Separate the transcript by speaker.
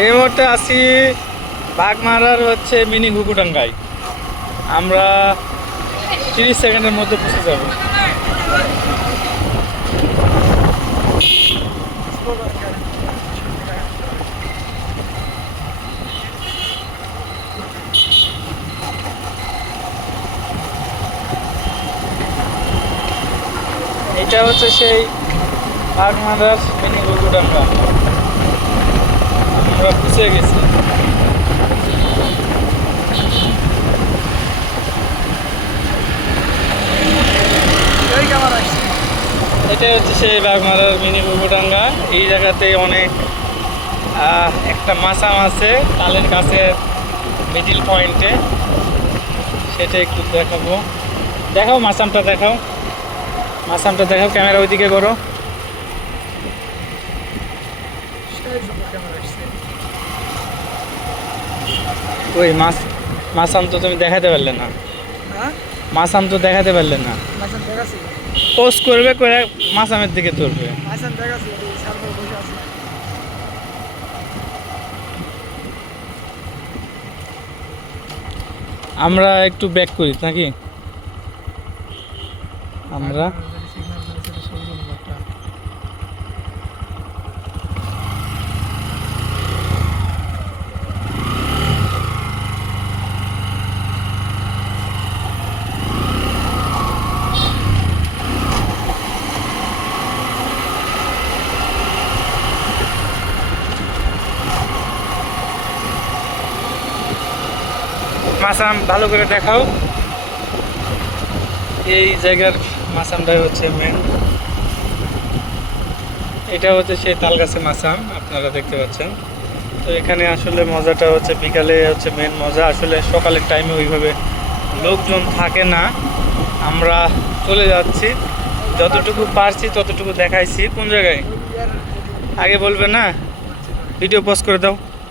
Speaker 1: এই
Speaker 2: মুহূর্তে আছি বাগমারার হচ্ছে মিনি ঘুকুডাঙ্গায় আমরা তিরিশ সেকেন্ডের মধ্যে পৌঁছে যাব। এটা হচ্ছে সেই বাগমারার মিনি ঘুকুডাঙ্গা আমরা এটা হচ্ছে সেই বাগমারার মিনি বুকুডাঙ্গা এই জায়গাতে অনেক একটা মাসাম আছে, তালের কাছে মিডিল পয়েন্টে সেটা একটু দেখাবো। দেখাও মাসামটা দেখাও। মাসামটা দেখাও, ক্যামেরা ওইদিকে করো
Speaker 1: সেই সুন্দর ক্যামেরা আসছে
Speaker 2: ওই মাছ মাসাম তো তুমি দেখাতে পারলে না।
Speaker 1: হ্যাঁ?
Speaker 2: মাসাম তো দেখাতে পারলে না। পোস্ট করবে করে মাসামের দিকে তুলবে আমরা একটু ব্যাক করি নাকি? আমরা
Speaker 1: সিগন্যাল দিয়েছে তো সবুজ একটা
Speaker 2: মাসাম ভালো করে দেখাও। এই জায়গার মাসামটাই হচ্ছে মেন এটা হচ্ছে সেই তাল গাছের মাসাম আপনারা দেখতে পাচ্ছেন। তো এখানে আসলে মজাটা হচ্ছে বিকালে হচ্ছে মেন মজা। আসলে সকালের টাইমে ওইভাবে লোকজন থাকে না। আমরা চলে যাচ্ছি। যতটুকু পারছি ততটুকু দেখাইছি। কোন জায়গায়? আগে বলবে না? ভিডিও পোস্ট করে দাও।